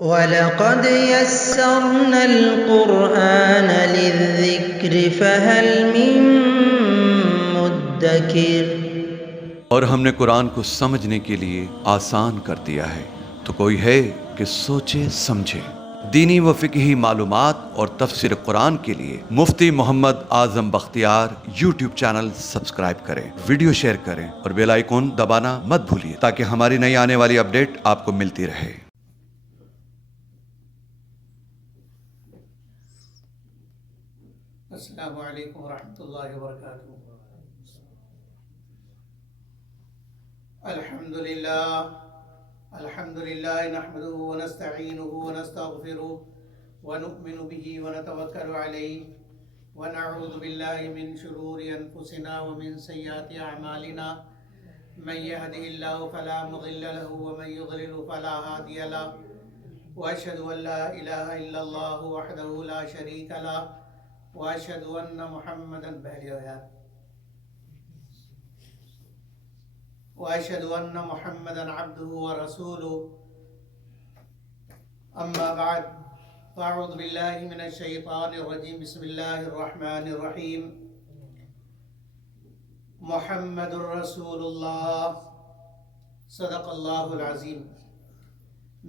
وَلَقَدْ يَسَّرْنَا الْقُرْآنَ لِلذِّكْرِ فَهَلْ مِن مُّدَّكِرٍ۔ اور ہم نے قرآن کو سمجھنے کے لیے آسان کر دیا ہے، تو کوئی ہے کہ سوچے سمجھے۔ دینی و فقہی معلومات اور تفسیر قرآن کے لیے مفتی Muhammad Azam Bakhtiyar YouTube channel subscribe کریں، ویڈیو شیئر کریں اور بیل آئیکن دبانا مت بھولیے تاکہ ہماری نئی آنے والی اپڈیٹ آپ کو ملتی رہے۔ السلام علیکم ورحمۃ اللہ وبرکاتہ۔ الحمد للہ نحمده ونستعینه ونستغفره ونؤمن به ونتوکل علیہ ونعوذ باللہ من شرور انفسنا ومن سیئات اعمالنا، من يهده الله فلا مضل له ومن يضلل فلا هادی له، واشهد ان لا الہ الا اللہ وحدہ لا شریک له، واشهد ان محمدا عبده ورسوله، اما بعد فاعوذ باللہ من الشیطان الرجیم، بسم اللہ الرحمن الرحیم۔ محمد الرسول اللہ، صدق اللہ العظیم۔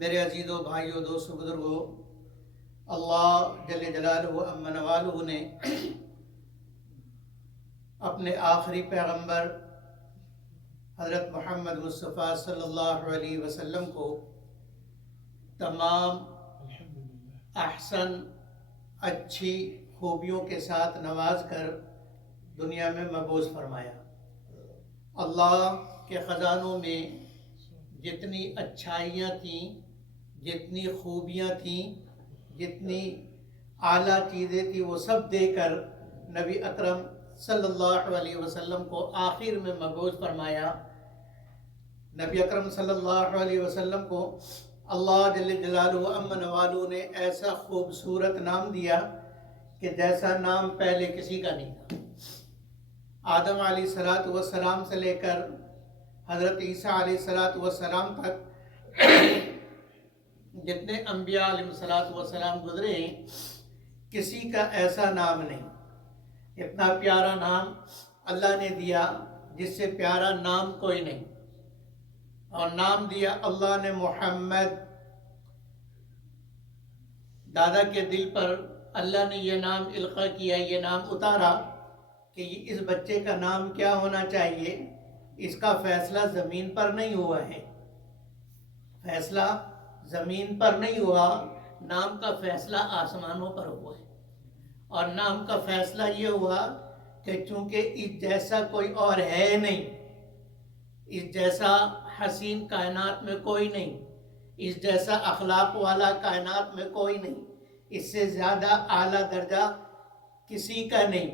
میرے عزیزو، بھائیو، دوستو، بزرگو، اللہ جل جلالہ و عم نوالہ نے اپنے آخری پیغمبر حضرت محمد مصطفیٰ صلی اللہ علیہ وسلم کو تمام احسن اچھی خوبیوں کے ساتھ نواز کر دنیا میں مبعوث فرمایا۔ اللہ کے خزانوں میں جتنی اچھائیاں تھیں، جتنی خوبیاں تھیں، جتنی اعلیٰ چیزیں تھیں، وہ سب دے کر نبی اکرم صلی اللہ علیہ وسلم کو آخر میں مبعوث فرمایا۔ نبی اکرم صلی اللہ علیہ وسلم کو اللہ جل جلالہ و عم نوالہ نے ایسا خوبصورت نام دیا کہ جیسا نام پہلے کسی کا نہیں تھا۔ آدم علیہ السلام سے لے کر حضرت عیسیٰ علیہ السلام تک جتنے انبیاء علیہ السلام گزرے ہیں، کسی کا ایسا نام نہیں۔ اتنا پیارا نام اللہ نے دیا جس سے پیارا نام کوئی نہیں، اور نام دیا اللہ نے محمد۔ دادا کے دل پر اللہ نے یہ نام القاء کیا، یہ نام اتارا کہ اس بچے کا نام کیا ہونا چاہیے۔ اس کا فیصلہ زمین پر نہیں ہوا ہے، فیصلہ زمین پر نہیں ہوا، نام کا فیصلہ آسمانوں پر ہوا ہے۔ اور نام کا فیصلہ یہ ہوا کہ چونکہ اس جیسا کوئی اور ہے نہیں، اس جیسا حسین کائنات میں کوئی نہیں، اس جیسا اخلاق والا کائنات میں کوئی نہیں، اس سے زیادہ اعلیٰ درجہ کسی کا نہیں،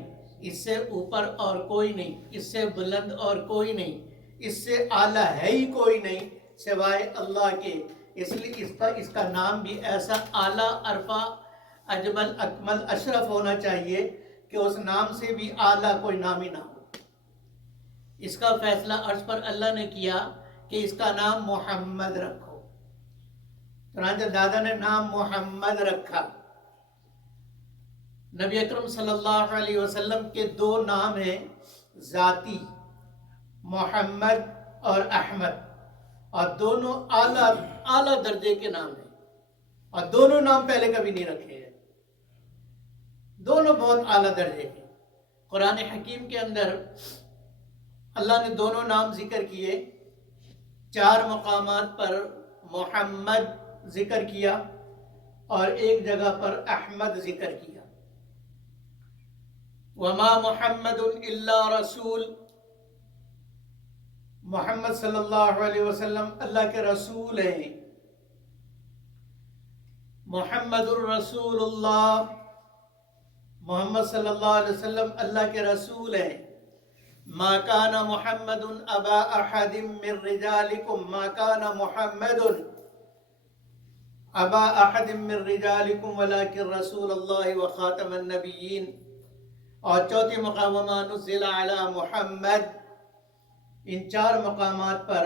اس سے اوپر اور کوئی نہیں، اس سے بلند اور کوئی نہیں، اس سے اعلیٰ ہے ہی کوئی نہیں سوائے اللہ کے۔ اس لیے اس کا نام بھی ایسا اعلیٰ، عرفہ، اجمل، اکمل، اشرف ہونا چاہیے کہ اس نام سے بھی اعلیٰ کوئی نام ہی نہ ہو۔ اس کا فیصلہ عرش پر اللہ نے کیا کہ اس کا نام محمد رکھو۔ چنانچہ دادا نے نام محمد رکھا۔ نبی اکرم صلی اللہ علیہ وسلم کے دو نام ہیں ذاتی، محمد اور احمد، اور دونوں اعلیٰ درجے کے نام ہیں، اور دونوں نام پہلے کبھی نہیں رکھے ہیں، دونوں بہت اعلیٰ درجے کے۔ قرآن حکیم کے اندر اللہ نے دونوں نام ذکر کیے، 4 مقامات پر محمد ذکر کیا اور ایک جگہ پر احمد ذکر کیا۔ وما محمد الا رسول، محمد صلی اللہ علیہ وسلم اللہ کے رسول ہیں۔ محمد الرسول اللہ، محمد صلی اللہ علیہ وسلم اللہ کے رسول ہیں۔ ما کان محمد ابا احد من رجالکم، ما کان محمد ابا احد من رجالکم ولکن رسول اللہ وخاتم النبیین۔ اور چوتھی مقام وما نزل علی محمد، ان 4 مقامات پر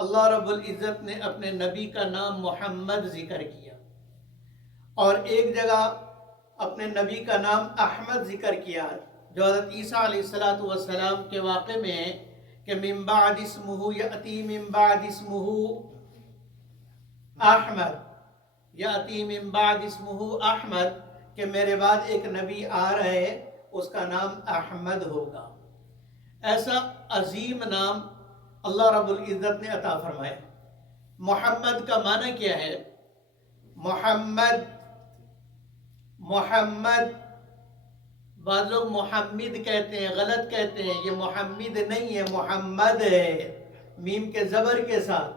اللہ رب العزت نے اپنے نبی کا نام محمد ذکر کیا، اور ایک جگہ اپنے نبی کا نام احمد ذکر کیا، جو حضرت عیسیٰ علیہ السلام کے واقع میں ہے کہ من بعد اسمہ یأتی من بعد اسمہ احمد، یأتی من بعد اسمہ احمد، کہ میرے بعد ایک نبی آ رہا ہے اس کا نام احمد ہوگا۔ ایسا عظیم نام اللہ رب العزت نے عطا فرمایا۔ محمد کا معنی کیا ہے؟ محمد بعض لوگ محمد کہتے ہیں، غلط کہتے ہیں، یہ محمد نہیں ہے، محمد ہے، میم کے زبر کے ساتھ۔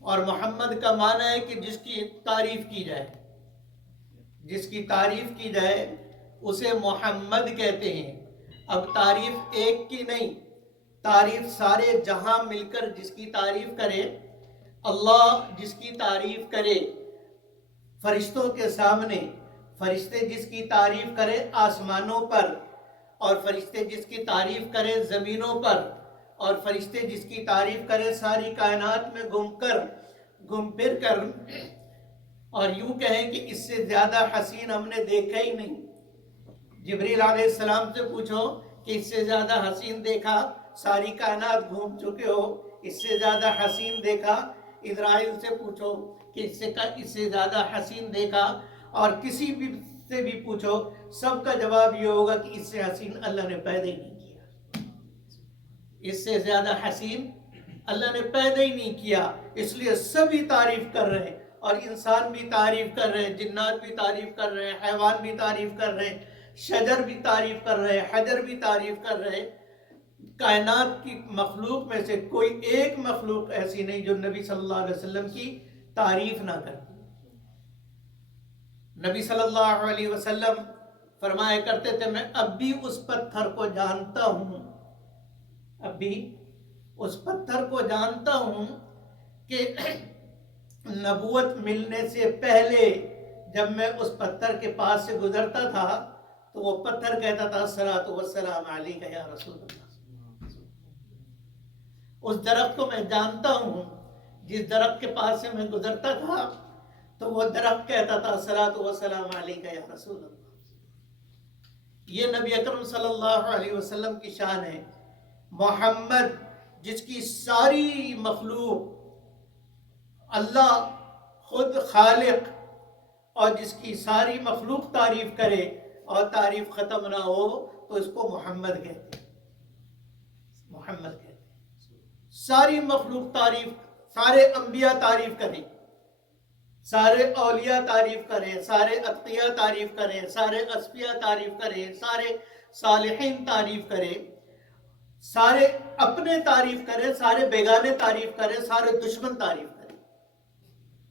اور محمد کا معنی ہے کہ جس کی تعریف کی جائے، جس کی تعریف کی جائے اسے محمد کہتے ہیں۔ اب تعریف ایک کی نہیں، تعریف سارے جہاں مل کر جس کی تعریف کرے، اللہ جس کی تعریف کرے فرشتوں کے سامنے، فرشتے جس کی تعریف کرے آسمانوں پر، اور فرشتے جس کی تعریف کرے زمینوں پر، اور فرشتے جس کی تعریف کرے ساری کائنات میں گھوم پھر کر، اور یوں کہیں کہ اس سے زیادہ حسین ہم نے دیکھا ہی نہیں۔ جبریل علیہ السلام سے پوچھو کہ اس سے زیادہ حسین دیکھا؟ ساری کائنات گھوم چکے ہو، اس سے زیادہ حسین دیکھا؟ اسرائیل سے پوچھو کہ اس سے زیادہ حسین دیکھا؟ اور کسی بھی سے بھی پوچھو، سب کا جواب یہ ہوگا کہ اس سے حسین اللہ نے پیدا ہی نہیں کیا، اس سے زیادہ حسین اللہ نے پیدا ہی نہیں کیا۔ اس لیے سبھی تعریف کر رہے ہیں، اور انسان بھی تعریف کر رہے ہیں، جنات بھی تعریف کر رہے ہیں، حیوان بھی تعریف کر رہے ہیں، شجر بھی تعریف کر رہے ہیں، حجر بھی تعریف کر رہے ہیں۔ کائنات کی مخلوق میں سے کوئی ایک مخلوق ایسی نہیں جو نبی صلی اللہ علیہ وسلم کی تعریف نہ کرتی۔ نبی صلی اللہ علیہ وسلم فرمایا کرتے تھے، میں اب بھی اس پتھر کو جانتا ہوں، اب بھی اس پتھر کو جانتا ہوں کہ نبوت ملنے سے پہلے جب میں اس پتھر کے پاس سے گزرتا تھا تو وہ پتھر کہتا تھا الصلاۃ والسلام علیک یا رسول اللہ۔ اس درخت کو میں جانتا ہوں، جس درخت کے پاس سے میں گزرتا تھا تو وہ درخت کہتا تھا الصلاۃ والسلام علیک یا رسول اللہ۔ یہ نبی اکرم صلی اللہ علیہ وسلم کی شان ہے۔ محمد جس کی ساری مخلوق، اللہ خود خالق، اور جس کی ساری مخلوق تعریف کرے اور تعریف ختم نہ ہو تو اس کو محمد کہتے ہیں، محمد کہتے ہیں۔ ساری مخلوق تعریف، سارے انبیاء تعریف کریں، سارے اولیاء تعریف کریں، سارے اتقیاء تعریف کریں، سارے اصفیاء تعریف کریں، سارے صالحین تعریف کریں، سارے اپنے تعریف کریں، سارے بیگانے تعریف کریں، سارے دشمن تعریف کریں،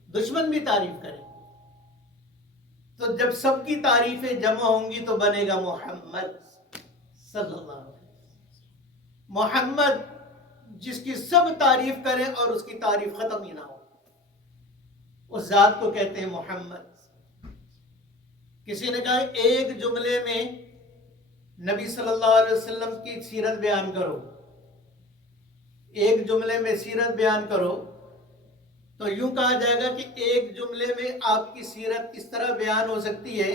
دشمن بھی تعریف کریں، تو جب سب کی تعریفیں جمع ہوں گی تو بنے گا محمد صلی اللہ علیہ وسلم۔ محمد جس کی سب تعریف کریں اور اس کی تعریف ختم ہی نہ ہو، اس ذات کو کہتے ہیں محمد۔ کسی نے کہا ایک جملے میں نبی صلی اللہ علیہ وسلم کی سیرت بیان کرو، ایک جملے میں سیرت بیان کرو، تو یوں کہا جائے گا کہ ایک جملے میں آپ کی سیرت اس طرح بیان ہو سکتی ہے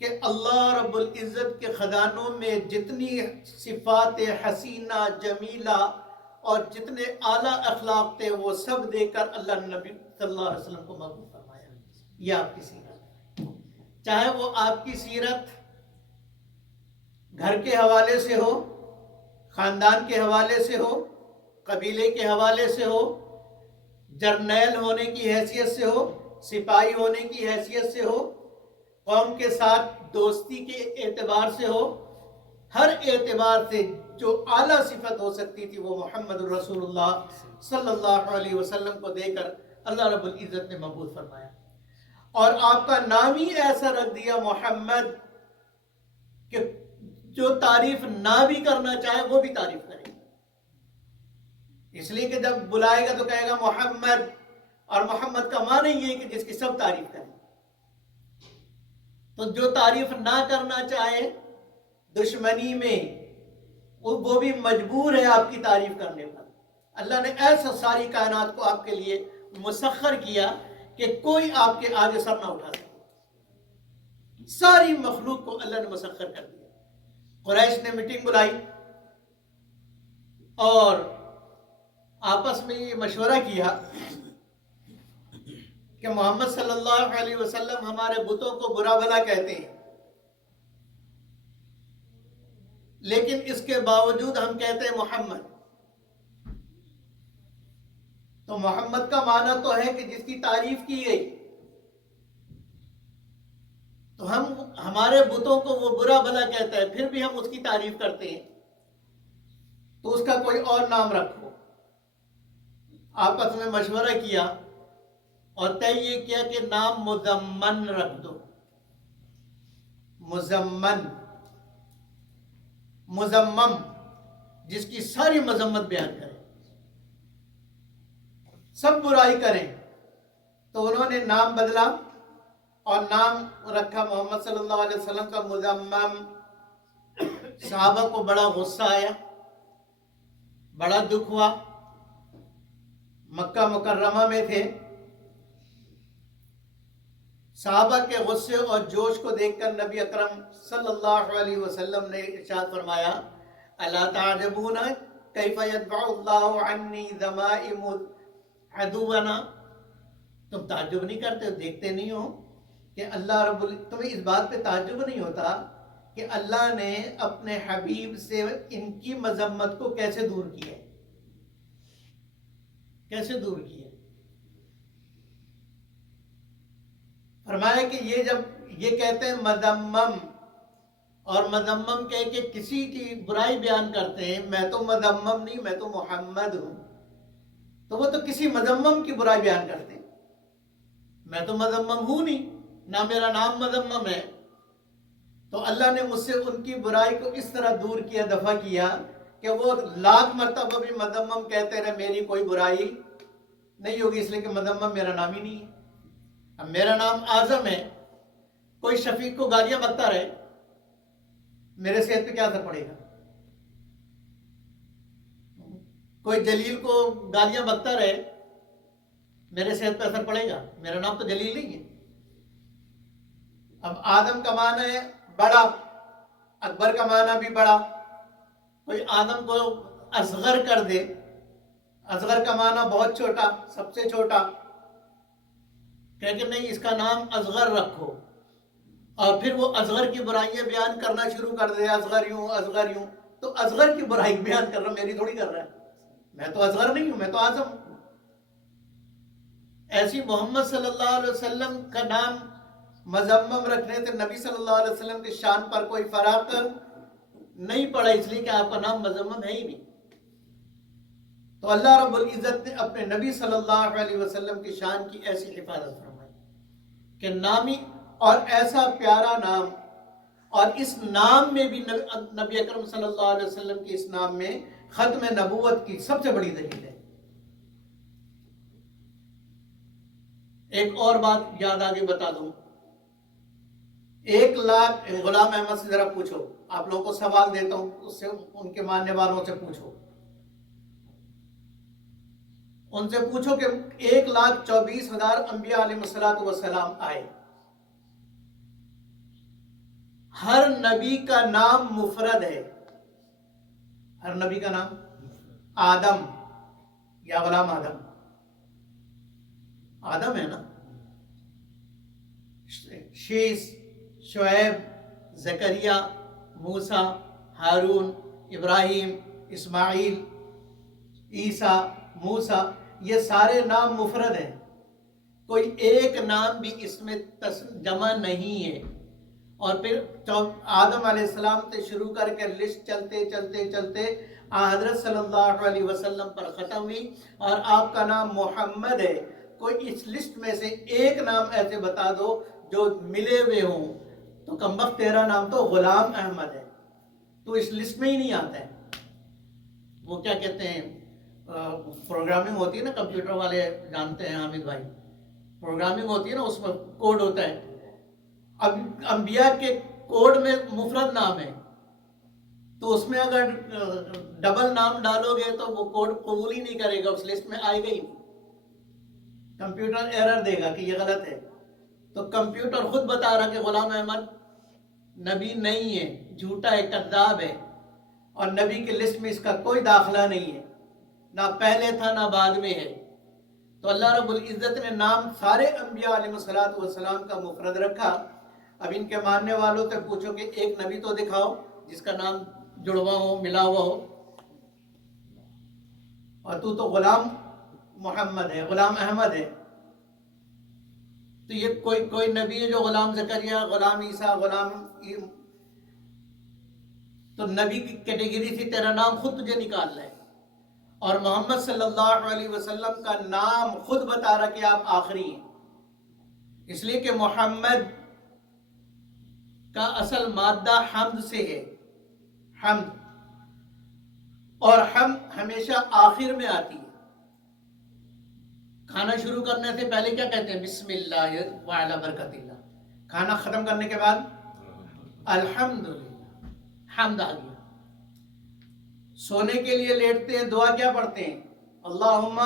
کہ اللہ رب العزت کے خزانوں میں جتنی صفات حسینہ جمیلہ اور جتنے اعلیٰ اخلاق تھے وہ سب دے کر اللہ نے نبی صلی اللہ علیہ وسلم کو مقبول فرمایا۔ یہ آپ کی سیرت، چاہے وہ آپ کی سیرت گھر کے حوالے سے ہو، خاندان کے حوالے سے ہو، قبیلے کے حوالے سے ہو، جرنیل ہونے کی حیثیت سے ہو، سپاہی ہونے کی حیثیت سے ہو، قوم کے ساتھ دوستی کے اعتبار سے ہو، ہر اعتبار سے جو اعلیٰ صفت ہو سکتی تھی وہ محمد الرسول اللہ صلی اللہ علیہ وسلم کو دے کر اللہ رب العزت نے مقبول فرمایا۔ اور آپ کا نام ہی ایسا رکھ دیا محمد کہ جو تعریف نہ بھی کرنا چاہے وہ بھی تعریف کرے، اس لیے کہ جب بلائے گا تو کہے گا محمد، اور محمد کا معنی یہ ہے کہ جس کی سب تعریف کریں۔ تو جو تعریف نہ کرنا چاہے دشمنی میں وہ بھی مجبور ہے آپ کی تعریف کرنے پر، اللہ نے ایسا ساری کائنات کو آپ کے لیے مسخر کیا کہ کوئی آپ کے آگے سر نہ اٹھا سکے. ساری مخلوق کو اللہ نے مسخر کر دیا. قریش نے میٹنگ بلائی اور آپس میں یہ مشورہ کیا کہ محمد صلی اللہ علیہ وسلم ہمارے بتوں کو برا بھلا کہتے ہیں، لیکن اس کے باوجود ہم کہتے ہیں محمد. تو محمد کا معنی تو ہے کہ جس کی تعریف کی گئی، تو ہم ہمارے بتوں کو وہ برا بھلا کہتا ہے، پھر بھی ہم اس کی تعریف کرتے ہیں، تو اس کا کوئی اور نام رکھو. آپس میں مشورہ کیا اور طے یہ کیا کہ نام مزمن رکھ دو. مزمن، مزمم، جس کی ساری مذمت بیان کرے، سب برائی کریں. تو انہوں نے نام بدلا اور نام رکھا محمد صلی اللہ علیہ وسلم کا مزمم. صحابہ کو بڑا غصہ آیا، بڑا دکھ ہوا. مکہ مکرمہ میں تھے. صحابہ کے غصے اور جوش کو دیکھ کر نبی اکرم صلی اللہ علیہ وسلم نے ارشاد فرمایا، الا تعجبون کیف یدفع اللہ عنی ذمائم عدونا. تم تعجب نہیں کرتے ہو، دیکھتے نہیں ہو کہ اللہ تمہیں اس بات پہ تعجب نہیں ہوتا کہ اللہ نے اپنے حبیب سے ان کی مذمت کو کیسے دور کیا ہے، کیسے دور کیا. فرمایا کہ یہ جب یہ کہتے ہیں مذمم، اور مذمم کہہ کے کسی کی برائی بیان کرتے ہیں، میں تو مذمم نہیں، میں تو محمد ہوں، تو وہ تو کسی مذمم کی برائی بیان کرتے ہیں. میں تو مذمم ہوں نہیں، نہ میرا نام مذمم ہے. تو اللہ نے مجھ سے ان کی برائی کو اس طرح دور کیا، دفع کیا کہ وہ لاکھ مرتبہ بھی مذمم کہتے رہے، میری کوئی برائی نہیں ہوگی، اس لیے کہ مذمم میرا نام ہی نہیں ہے. اب میرا نام اعظم ہے، کوئی شفیق کو گالیاں بکتا رہے، میرے صحت پہ کیا اثر پڑے گا؟ کوئی جلیل کو گالیاں بکتا رہے، میرے صحت پہ اثر پڑے گا؟ میرا نام تو جلیل نہیں ہے. اب آدم کا معنی ہے بڑا، اکبر کا معنی بھی بڑا. کوئی آدم کو اصغر کر دے، اصغر کا معنی بہت چھوٹا، سب سے چھوٹا، کہ نہیں اس کا نام اصغر رکھو، اور پھر وہ اصغر کی برائیاں بیان کرنا شروع کر دے، اصغر یوں اصغر یوں. تو اصغر کی برائی بیان کر رہا، میری تھوڑی کر رہا ہے. میں تو اصغر نہیں ہوں، میں تو اعظم ہوں. ایسی محمد صلی اللہ علیہ وسلم کا نام مذمم رکھنے سے نبی صلی اللہ علیہ وسلم کی شان پر کوئی فرق نہیں پڑا، اس لیے کہ آپ کا نام مذمم ہے ہی نہیں. تو اللہ رب العزت نے اپنے نبی صلی اللہ علیہ وسلم کی شان کی ایسی حفاظت فرمائی کہ نامی اور ایسا پیارا نام، اور اس نام میں بھی نبی اکرم صلی اللہ علیہ وسلم کے اس نام میں ختم نبوت کی سب سے بڑی دلیل ہے. ایک اور بات یاد آگے بتا دوں. 1,00,000 غلام احمد سے ذرا پوچھو، آپ لوگوں کو سوال دیتا ہوں، اس سے ان کے ماننے والوں سے پوچھو، ان سے پوچھو کہ 1,24,000 انبیاء علیہ الصلوۃ والسلام آئے، ہر نبی کا نام مفرد ہے. ہر نبی کا نام آدم یا غلام آدم، آدم ہے نا. شیس، شعیب، زکریا، موسیٰ، ہارون، ابراہیم، اسماعیل، عیسیٰ، موسیٰ، یہ سارے نام مفرد ہیں. کوئی ایک نام بھی اس میں جمع نہیں ہے. اور پھر آدم علیہ السلام سے شروع کر کے لسٹ چلتے چلتے چلتے حضرت صلی اللہ علیہ وسلم پر ختم ہوئی، اور آپ کا نام محمد ہے. کوئی اس لسٹ میں سے ایک نام ایسے بتا دو جو ملے ہوئے ہوں، تو کمبخت تیرا نام تو غلام احمد ہے، تو اس لسٹ میں ہی نہیں آتا ہے. وہ کیا کہتے ہیں، پروگرامنگ ہوتی ہے نا، کمپیوٹر والے جانتے ہیں حامد بھائی، پروگرامنگ ہوتی ہے نا، اس میں کوڈ ہوتا ہے. اب انبیاء کے کوڈ میں مفرد نام ہے، تو اس میں اگر ڈبل نام ڈالو گے تو وہ کوڈ قبول ہی نہیں کرے گا، اس لسٹ میں آئے گا ہی نہیں، کمپیوٹر ایرر دے گا کہ یہ غلط ہے۔ تو کمپیوٹر خود بتا رہا کہ غلام احمد نبی نہیں ہے، جھوٹا ہے، کذاب ہے، اور نبی کی لسٹ میں اس کا کوئی داخلہ نہیں ہے، نہ پہلے تھا نہ بعد میں ہے۔ تو اللہ رب العزت نے نام سارے انبیاء علیہ الصلوۃ والسلام کا مفرد رکھا۔ اب ان کے ماننے والوں سے پوچھو کہ ایک نبی تو دکھاؤ جس کا نام جڑوا ہو، ملا ہوا ہو، اور تو غلام محمد ہے، غلام احمد ہے۔ تو یہ کوئی نبی ہے جو غلام زکریا، غلام عیسیٰ، تو نبی کی کیٹیگری سے تیرا نام خود تجھے نکال لے، اور محمد صلی اللہ علیہ وسلم کا نام خود بتا رہا کہ آپ آخری ہیں، اس لیے کہ محمد کا اصل مادہ حمد سے ہے، حمد، اور حمد ہمیشہ آخر میں آتی ہے۔ کھانا شروع کرنے سے پہلے کیا کہتے ہیں؟ بسم اللہ وعلی برکت اللہ۔ کھانا ختم کرنے کے بعد الحمدللہ، حمد آ گیا۔ سونے کے لیے لیٹتے ہیں، دعا کیا پڑھتے ہیں؟ اللہم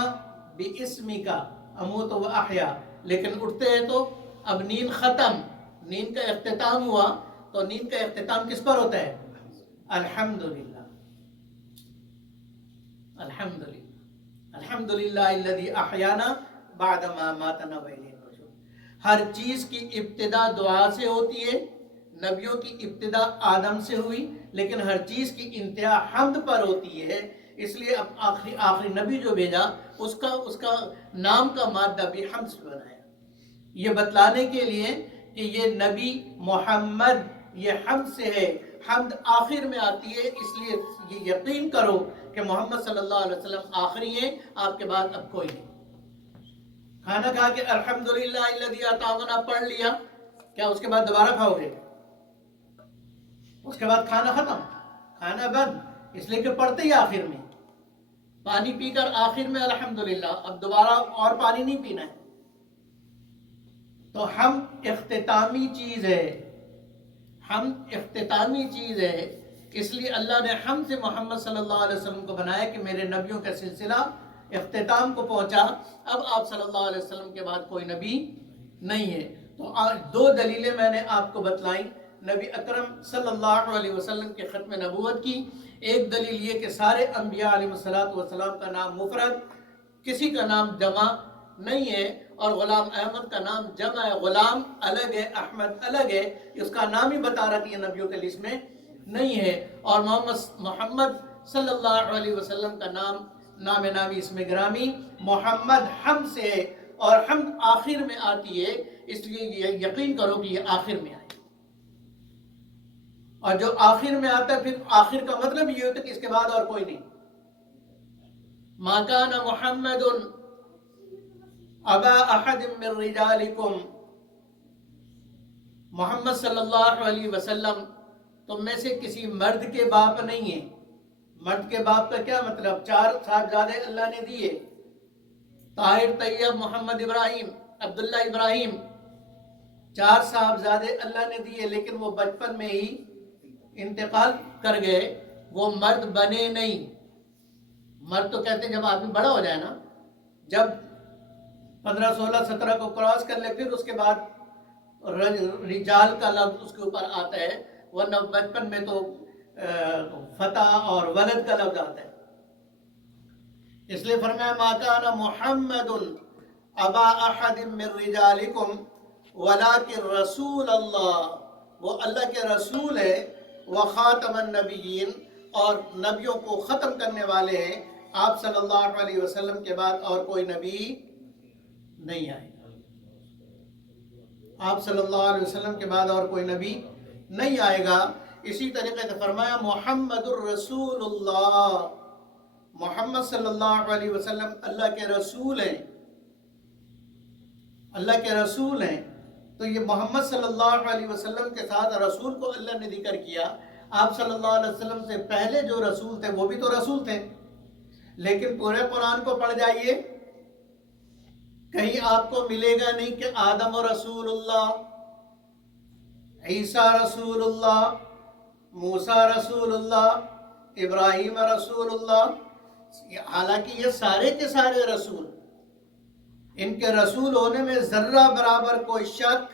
باسمک اموت و احیا۔ لیکن اٹھتے ہیں تو اب نیند ختم، نیند کا اختتام ہوا، تو نیند کا اختتام کس پر ہوتا ہے؟ الحمدللہ، الحمدللہ، الحمدللہ الذی احیانا بعد ما ماتنا والیہ النشور۔ ہر چیز کی ابتدا دعا سے ہوتی ہے، نبیوں کی ابتدا آدم سے ہوئی، لیکن ہر چیز کی انتہا حمد پر ہوتی ہے۔ اس لیے اب آخری نبی جو بھیجا اس کا نام کا مادہ بھی حمد سے بنایا، یہ بتلانے کے لیے کہ یہ نبی محمد یہ حمد سے ہے، حمد آخر میں آتی ہے۔ اس لیے یہ یقین کرو کہ محمد صلی اللہ علیہ وسلم آخری ہیں، آپ کے بعد اب کوئی نہیں۔ کھانا کھا کے الحمدللہ الذی اطعمنا پڑھ لیا، کیا اس کے بعد دوبارہ کھاؤ گے؟ اس کے بعد کھانا ختم، کھانا بند، اس لیے کہ پڑھتے ہی آخر میں۔ پانی پی کر آخر میں الحمدللہ، اب دوبارہ اور پانی نہیں پینا ہے۔ تو ہم اختتامی چیز ہے، ہم اختتامی چیز ہے، اس لیے اللہ نے ہم سے محمد صلی اللہ علیہ وسلم کو بنایا کہ میرے نبیوں کا سلسلہ اختتام کو پہنچا، اب آپ صلی اللہ علیہ وسلم کے بعد کوئی نبی نہیں ہے۔ تو دو دلیلیں میں نے آپ کو بتلائیں نبی اکرم صلی اللہ علیہ وسلم کے ختم نبوت کی۔ ایک دلیل یہ کہ سارے انبیاء علیہ السلام کا نام مفرد، کسی کا نام جمع نہیں ہے، اور غلام احمد کا نام جمع ہے، غلام الگ ہے، احمد الگ ہے، اس کا نام ہی بتا رہا کہ یہ نبیوں کے لسٹ میں نہیں ہے۔ اور محمد صلی اللہ علیہ وسلم کا نام نامی اسم گرامی محمد حمد سے ہے، اور حمد آخر میں آتی ہے، اس لیے یہ یقین کرو کہ یہ آخر میں آئے، اور جو آخر میں آتا ہے پھر آخر کا مطلب یہ ہوتا ہے کہ اس کے بعد اور کوئی نہیں۔ ما کان محمد ابا احد من رجالکم، محمد صلی اللہ علیہ وسلم تم میں سے کسی مرد کے باپ نہیں ہیں۔ مرد کے باپ کا کیا مطلب؟ 4 صاحبزادے اللہ نے دیے، طاہر، طیب، محمد ابراہیم، عبداللہ ابراہیم، 4 صاحبزادے اللہ نے دیے، لیکن وہ بچپن میں ہی انتقال کر گئے، وہ مرد بنے نہیں۔ مرد تو کہتے ہیں جب آدمی بڑا ہو جائے نا، جب 15 16 17 کو کراس کر لے، پھر اس کے بعد رجال کا لفظ اس کے اوپر آتا ہے، ورنہ بچپن میں تو فتح اور ولد کا لفظ آتا ہے۔ اس لیے فرمایا ما کان محمد ابا احد من رجالکم ولکن رسول اللہ، وہ اللہ کے رسول ہے، وخاتم النبیین، اور نبیوں کو ختم کرنے والے ہیں۔ آپ صلی اللہ علیہ وسلم کے بعد اور کوئی نبی نہیں آئے گا، آپ صلی اللہ علیہ وسلم کے بعد اور کوئی نبی نہیں آئے گا۔ اسی طریقے سے فرمایا محمد الرسول اللہ، محمد صلی اللہ علیہ وسلم اللہ کے رسول ہیں، اللہ کے رسول ہیں۔ تو یہ محمد صلی اللہ علیہ وسلم کے ساتھ رسول کو اللہ نے ذکر کیا۔ آپ صلی اللہ علیہ وسلم سے پہلے جو رسول تھے وہ بھی تو رسول تھے، لیکن پورے قرآن کو پڑھ جائیے، کہیں آپ کو ملے گا نہیں کہ آدم رسول اللہ، عیسیٰ رسول اللہ، موسیٰ رسول اللہ، ابراہیم رسول اللہ، حالانکہ یہ سارے کے سارے رسول، ان کے رسول ہونے میں ذرہ برابر کوئی شک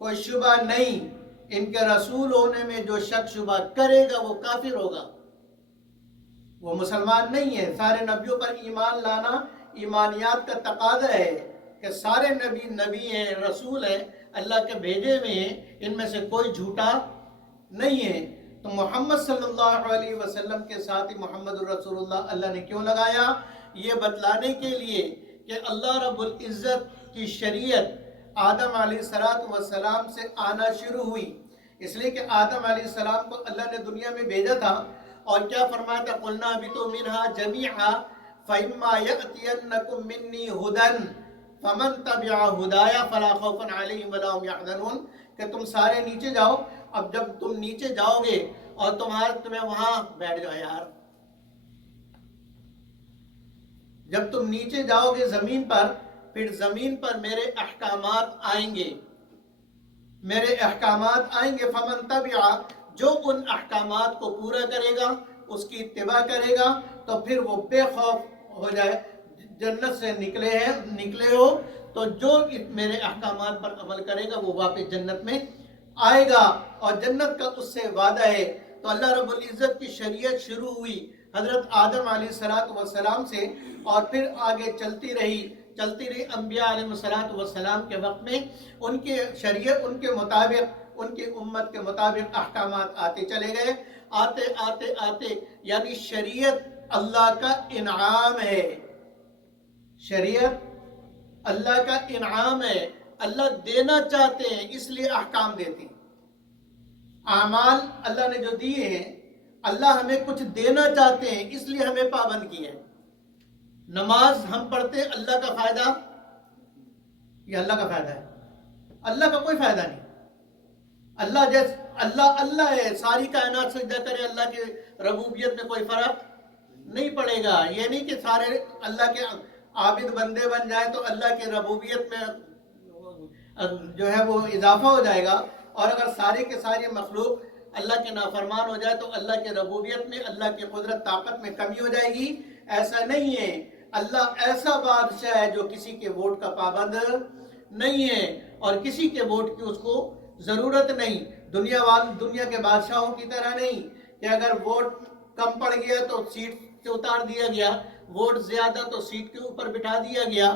کوئی شبہ نہیں. ان کے رسول ہونے میں جو شک شبہ کرے گا وہ کافر ہوگا، وہ مسلمان نہیں ہے. سارے نبیوں پر ایمان لانا ایمانیات کا تقاضا ہے کہ سارے نبی ہیں، رسول ہیں، اللہ کے بھیجے ہوئے ہیں، ان میں سے کوئی جھوٹا نہیں ہے. تو محمد صلی اللہ علیہ وسلم کے ساتھ ہی محمد الرسول اللہ نے کیوں لگایا؟ یہ بتلانے کے لیے کہ اللہ رب العزت کی شریعت آدم علیہ السلام سے آنا شروع ہوئی. اس لیے کہ آدم علیہ السلام کو اللہ نے دنیا میں بھیجا تھا اور کیا فرمایا تھا؟ قُلْنَا اهْبِطُوا مِنْهَا جَمِيعًا فَإِمَّا يَأْتِيَنَّكُم مِّنِّي هُدًى فَمَن تَبِعَ هُدَايَ فَلَا خَوْفٌ عَلَيْهِمْ وَلَا هُمْ يَحْزَنُونَ کہ تم سارے نیچے جاؤ. اب جب تم نیچے جاؤ گے اور تمہیں وہاں بیٹھ جاؤ یار، جب تم نیچے جاؤ گے زمین پر، پھر زمین پر میرے احکامات آئیں گے، میرے احکامات آئیں گے. فمن تبع، جو ان احکامات کو پورا کرے گا، اس کی اتباع کرے گا، تو پھر وہ بے خوف ہو جائے. جنت سے نکلے ہو تو جو میرے احکامات پر عمل کرے گا وہ واپس جنت میں آئے گا، اور جنت کا اس سے وعدہ ہے. تو اللہ رب العزت کی شریعت شروع ہوئی حضرت آدم علیہ السلام سے، اور پھر آگے چلتی رہی انبیاء علیہ السلام کے وقت میں. ان کے شریعت، ان کے مطابق، ان کی امت کے مطابق احکامات آتے چلے گئے. آتے یعنی شریعت اللہ کا انعام ہے، شریعت اللہ کا انعام ہے. اللہ دینا چاہتے ہیں اس لیے احکام دیتے ہیں. اعمال اللہ نے جو دیے ہیں، اللہ ہمیں کچھ دینا چاہتے ہیں اس لیے ہمیں پابند کیا ہے. نماز ہم پڑھتے ہیں، اللہ کا فائدہ، یہ اللہ کا فائدہ ہے، اللہ کا کوئی فائدہ نہیں. اللہ ہے، ساری کائنات سجدہ کرے، اللہ کی ربوبیت میں کوئی فرق نہیں پڑے گا. یہ نہیں کہ سارے اللہ کے عابد بندے بن جائیں تو اللہ کی ربوبیت میں جو ہے وہ اضافہ ہو جائے گا، اور اگر سارے کے سارے مخلوق اللہ کے نافرمان ہو جائے تو اللہ کی ربوبیت میں، اللہ کی قدرت طاقت میں کمی ہو جائے گی. ایسا نہیں ہے. اللہ ایسا بادشاہ ہے جو کسی کے ووٹ کا پابند نہیں ہے، اور کسی کے ووٹ کی اس کو ضرورت نہیں. دنیا کے بادشاہوں کی طرح نہیں کہ اگر ووٹ کم پڑ گیا تو سیٹ سے اتار دیا گیا، ووٹ زیادہ تو سیٹ کے اوپر بٹھا دیا گیا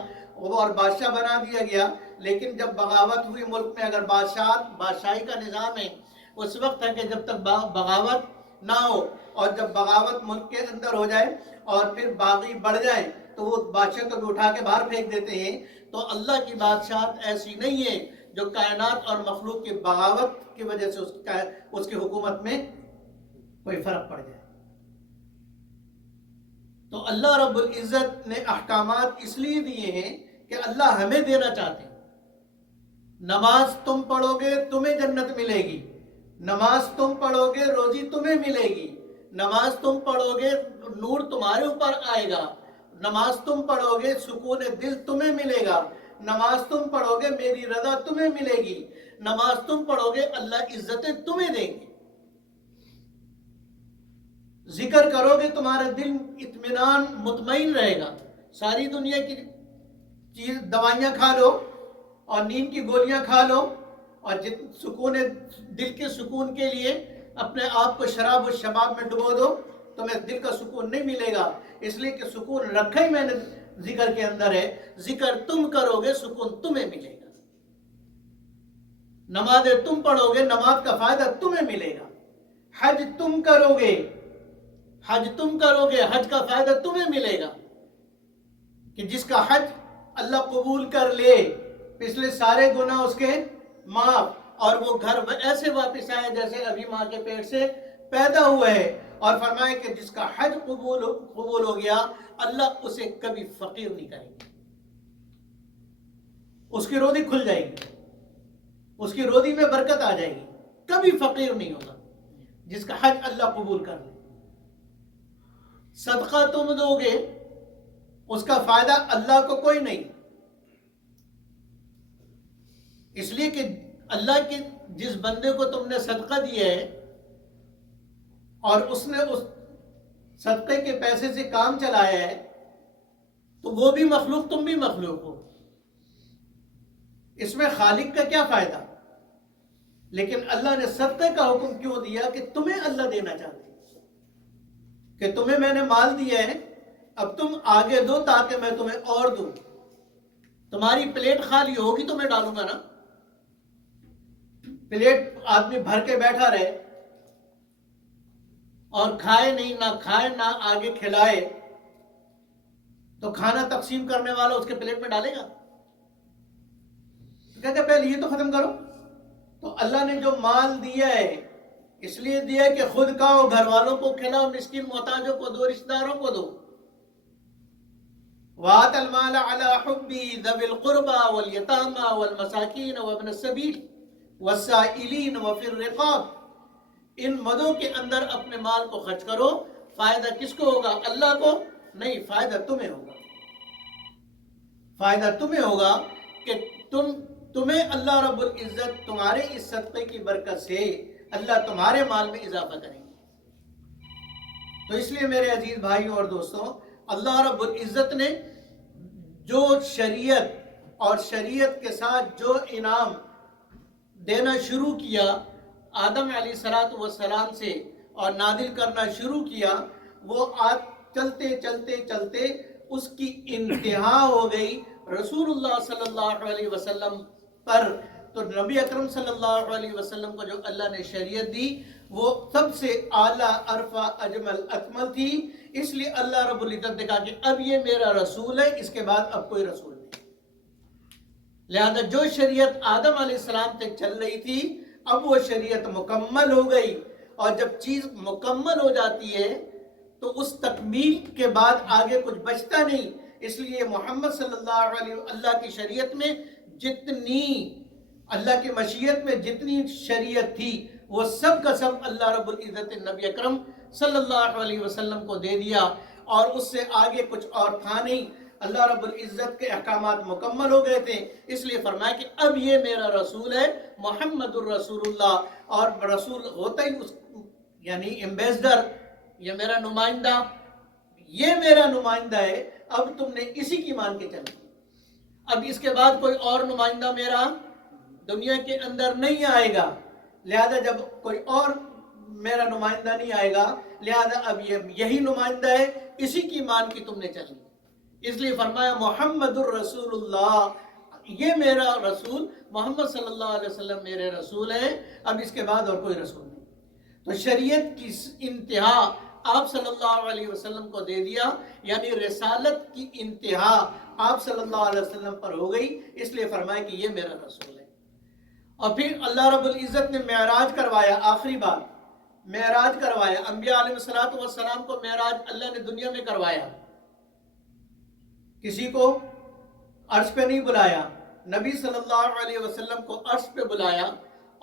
اور بادشاہ بنا دیا گیا. لیکن جب بغاوت ہوئی ملک میں، اگر بادشاہی کا نظام ہے، اس وقت ہے کہ جب تک بغاوت نہ ہو، اور جب بغاوت ملک کے اندر ہو جائے اور پھر باغی بڑھ جائیں تو وہ بادشاہ کو بھی اٹھا کے باہر پھینک دیتے ہیں. تو اللہ کی بادشاہت ایسی نہیں ہے جو کائنات اور مخلوق کی بغاوت کی وجہ سے اس کی حکومت میں کوئی فرق پڑ جائے. تو اللہ رب العزت نے احکامات اس لیے دیے ہیں کہ اللہ ہمیں دینا چاہتے ہیں. نماز تم پڑھو گے تمہیں جنت ملے گی، نماز تم پڑھو گے روزی تمہیں ملے گی، نماز تم پڑھو گے نور تمہارے اوپر آئے گا، نماز تم پڑھو گے سکون دل تمہیں ملے گا، نماز تم پڑھو گے میری رضا تمہیں ملے گی، نماز تم پڑھو گے اللہ عزتیں تمہیں دیں گے. ذکر کرو گے تمہارا دل اطمینان مطمئن رہے گا. ساری دنیا کی چیز دوائیاں کھا لو اور نیند کی گولیاں کھا لو، اور سکون دل کے سکون کے لیے اپنے آپ کو شراب و شباب میں ڈبو دو، تمہیں دل کا سکون نہیں ملے گا. اس لیے کہ سکون رکھا ہی میں نے ذکر کے اندر ہے. ذکر تم کرو گے سکون تمہیں ملے گا، نمازیں تم پڑھو گے نماز کا فائدہ تمہیں ملے گا، حج تم کرو گے حج کا فائدہ تمہیں ملے گا. کہ جس کا حج اللہ قبول کر لے، پچھلے سارے گناہ اس کے معاف، اور وہ گھر ایسے واپس آئے جیسے ابھی ماں کے پیٹ سے پیدا ہوا ہے. اور فرمائے کہ جس کا حج قبول ہو گیا، اللہ اسے کبھی فقیر نہیں کرے گا. اس کی روزی کھل جائے گی، اس کی روزی میں برکت آ جائے گی، کبھی فقیر نہیں ہوگا جس کا حج اللہ قبول کر لے. صدقہ تم دو گے اس کا فائدہ اللہ کو کوئی نہیں، اس لیے کہ اللہ کے جس بندے کو تم نے صدقہ دیا ہے اور اس نے اس صدقے کے پیسے سے کام چلایا ہے تو وہ بھی مخلوق، تم بھی مخلوق ہو، اس میں خالق کا کیا فائدہ؟ لیکن اللہ نے صدقے کا حکم کیوں دیا؟ کہ تمہیں اللہ دینا چاہتے ہیں، کہ تمہیں میں نے مال دیا ہے، اب تم آگے دو تاکہ میں تمہیں اور دوں۔ تمہاری پلیٹ خالی ہوگی تو میں ڈالوں گا نا۔ پلیٹ آدمی بھر کے بیٹھا رہے اور کھائے نہیں، نہ کھائے نہ آگے کھلائے، تو کھانا تقسیم کرنے والا اس کے پلیٹ میں ڈالے گا؟ تو کہتے پہلے یہ تو ختم کرو۔ تو اللہ نے جو مال دیا ہے اس لیے دیا ہے کہ خود کھاؤ، گھر والوں کو کھلاؤ، مسکین محتاجوں کو دو، رشتہ داروں کو دو۔ وَآتَ الْمَالَ عَلَى حُبِّهِ ذَوِي الْقُرْبَى وَالْيَتَامَى وَالْمَسَاكِينَ وَابْنَ السَّبِيلِ وَالسَّائِلِينَ وَفِي الرِّقَابِ۔ ان مدوں کے اندر اپنے مال کو خرچ کرو۔ فائدہ کس کو ہوگا؟ اللہ کو نہیں، فائدہ تمہیں ہوگا۔ فائدہ تمہیں ہوگا کہ تمہیں اللہ رب العزت تمہارے اس صدقے کی برکت سے اللہ تمہارے مال میں اضافہ کریں گے۔ تو اس لیے میرے عزیز بھائیوں اور دوستوں، اللہ رب العزت نے جو شریعت اور شریعت کے ساتھ جو انعام دینا شروع کیا آدم علیہ السلام سے اور نازل کرنا شروع کیا، وہ آج چلتے چلتے چلتے اس کی انتہا ہو گئی رسول اللہ صلی اللہ علیہ وسلم پر۔ تو نبی اکرم صلی اللہ علیہ وسلم کو جو اللہ نے شریعت دی وہ سب سے اعلیٰ، ارفع، اجمل، اکمل تھی۔ اس لیے اللہ رب العزت نے کہا کہ اب یہ میرا رسول ہے، اس کے بعد اب کوئی رسول نہیں۔ لہذا جو شریعت آدم علیہ السلام تک چل رہی تھی اب وہ شریعت مکمل ہو گئی، اور جب چیز مکمل ہو جاتی ہے تو اس تکمیل کے بعد آگے کچھ بچتا نہیں۔ اس لیے محمد صلی اللہ علیہ وسلم اللہ کی شریعت میں جتنی، اللہ کی مشیت میں جتنی شریعت تھی وہ سب کا سب اللہ رب العزت نے نبی اکرم صلی اللہ علیہ وسلم کو دے دیا، اور اس سے آگے کچھ اور تھا نہیں۔ اللہ رب العزت کے احکامات مکمل ہو گئے تھے، اس لیے فرمایا کہ اب یہ میرا رسول ہے محمد الرسول اللہ۔ اور رسول ہوتا ہی اس یعنی ایمبیسڈر، یہ میرا نمائندہ، یہ میرا نمائندہ ہے، اب تم نے اسی کی مان کے چلنا۔ اب اس کے بعد کوئی اور نمائندہ میرا دنیا کے اندر نہیں آئے گا، لہذا جب کوئی اور میرا نمائندہ نہیں آئے گا، لہذا اب یہی نمائندہ ہے، اسی کی مان کی تم نے چلنی۔ اس لیے فرمایا محمد الرسول اللہ، یہ میرا رسول محمد صلی اللہ علیہ وسلم میرے رسول ہے، اب اس کے بعد اور کوئی رسول نہیں۔ تو شریعت کی انتہا آپ صلی اللہ علیہ وسلم کو دے دیا، یعنی رسالت کی انتہا آپ صلی اللہ علیہ وسلم پر ہو گئی، اس لیے فرمایا کہ یہ میرا رسول ہے۔ اور پھر اللہ رب العزت نے معراج کروایا، آخری بات معراج کروایا۔ انبیاء علیہ السلام کو معراج اللہ نے دنیا میں کروایا، کسی کو عرش پہ نہیں بلایا، نبی صلی اللہ علیہ وسلم کو عرش پہ بلایا،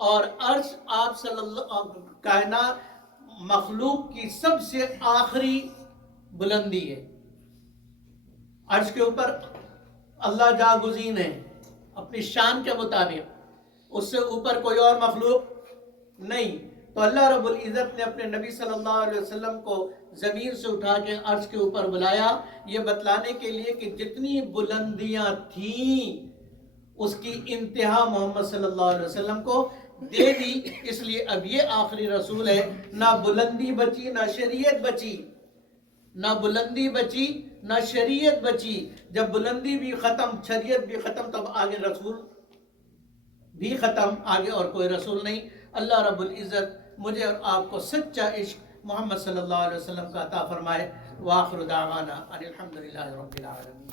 اور عرش آپ صلی اللہ کائنات مخلوق کی سب سے آخری بلندی ہے۔ عرش کے اوپر اللہ جاگزین ہے اپنی شان کے مطابق، اس سے اوپر کوئی اور مخلوق نہیں۔ تو اللہ رب العزت نے اپنے نبی صلی اللہ علیہ وسلم کو زمین سے اٹھا کے عرش کے اوپر بلایا، یہ بتلانے کے لیے کہ جتنی بلندیاں تھیں اس کی انتہا محمد صلی اللہ علیہ وسلم کو دے دی۔ اس لیے اب یہ آخری رسول ہے، نہ بلندی بچی نہ شریعت بچی، نہ بلندی بچی نہ شریعت بچی۔ جب بلندی بھی ختم، شریعت بھی ختم، تب آگے رسول بھی ختم، آگے اور کوئی رسول نہیں۔ اللہ رب العزت مجھے اور آپ کو سچا عشق محمد صلی اللہ علیہ وسلم کا عطا فرمائے۔ وآخر دعوانا ان الحمدللہ رب العالمین۔